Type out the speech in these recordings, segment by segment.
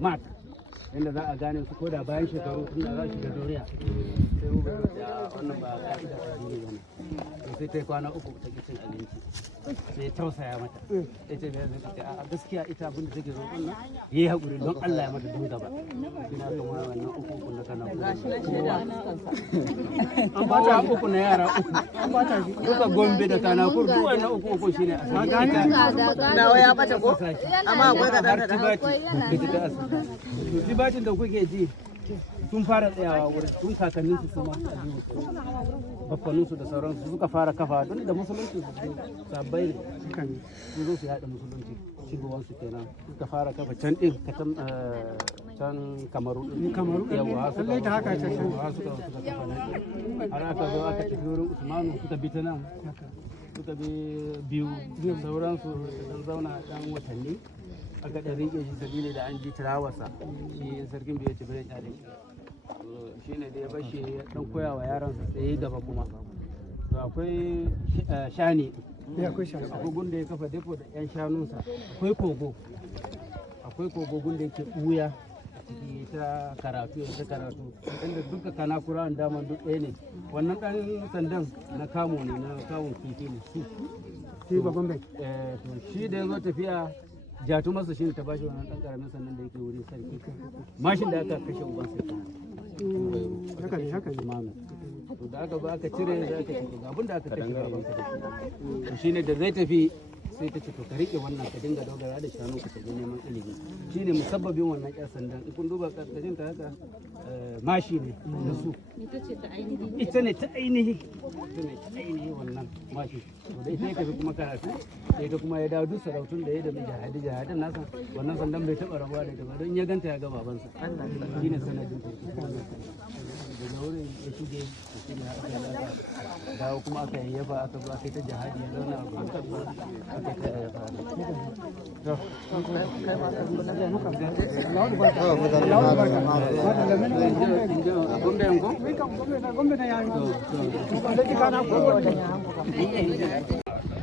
mat inda za a gane su koda bayan shekaru tun da za su shiga doriya sai mu bai da wannan ba ka'ida addini bane to sai ta kwana uku ta ki cin abinci sai tausaya mata ita da zai ce a gaskiya ita abin da take roƙon nan yayi hakuri don Allah ya mata don gaba ina ga wannan uku na kana an ba ta uku na yara uku an ba ta duka Gombe da kana kur duk wannan uku shine a nawa ya bata ko amma akwai ka dan to bacin da kuke ji sun fara tsayawa wurin tun kakanninsu su ma bakwaninsu da sauransu suka fara kafa don da musulunci su sabbai ne sukan sun zo su yaɗa musulunci shigowansu kenan suka fara kafa can ɗin can kamaru yawa suka ta haka can suka kafa nan har aka zo aka tafi wurin usmanu suka bi ta nan suka bi biyu sauransu dan zauna dan watanni aka ɗan rike shi sabili da an ji tirawarsa shi sarkin bai ci bai kyale shi ne da ya bashi ya dan koya wa yaransa sai ya gaba kuma to akwai shani akwai gunda ya kafa depo da yan shanunsa akwai kogo gunda yake ɓuya a ciki ta karatu inda duka kana kura daman duk ɗaya ne wannan ɗan sandan na kamo ne na kawon kifi ne shi babban bai to shi da ya zo tafiya jatu masa shi ne ta bashi wannan dan karamin sannan da yake wurin sarki mashin da aka kashe uban sarki haka ne mamu to da aka ba aka cire da aka ce abin da aka kashe uban sarki to shine da zai tafi sai ta ce to ka rike wannan ka dinga dogara da shanu ka tafi neman ilimi shine musabbabin wannan ƴar sandan in kun duba karkashin ta haka mashi ne da su ita ne ta ainihi wannan mashi to da ita ya tafi kuma karatu sai ta kuma ya dawo duk sarautun da ya da jihadin nasa wannan sandan bai taɓa rabuwa da ita ba don ya ganta ya ga babansa shine sanadin daga wurin ya shige dawo kuma aka yayyafa aka zo aka yi ta jihadi ya zauna a aka yi ta yayyafa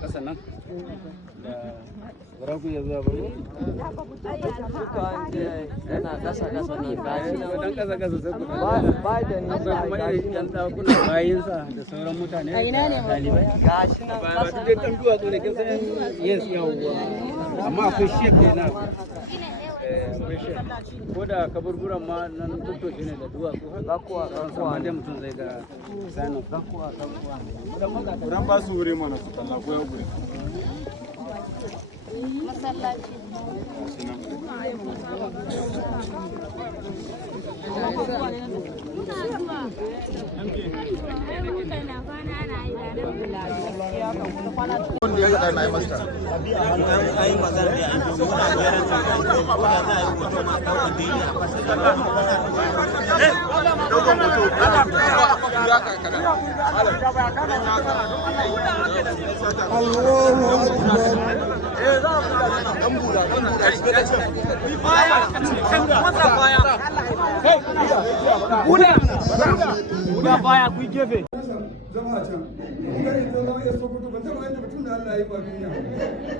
kasanan da bara ku ya zuwa baro yana kasa ne gashi dan kasa sai ku ba da ni kuma yan dakuna bayin sa da sauran mutane dalibai gashi nan ba duk dai kan duwatsu ne kin san yes yawa amma akwai shek kenan ko da kaburburan ma nan tutto shi ne da duwatsu zakuwa da mutum zai ga sanin zakuwa ran ba su wuri mana su talla ko ya guri masallaci wanda ya ga na yi masta ai magana ne an yi muna jiran ta ko da za a yi hoto ma kawai dini a fasa Buda baya ku gefe. Zama can. Gani ta zama ya so kutu ba zama yadda mutum da Allah ya yi ba duniya.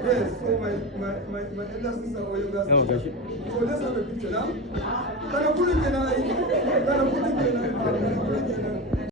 Yes, so my elders sister oil gas. So let's have a picture now. Kana kudin kenan ai. Kana kudin kenan.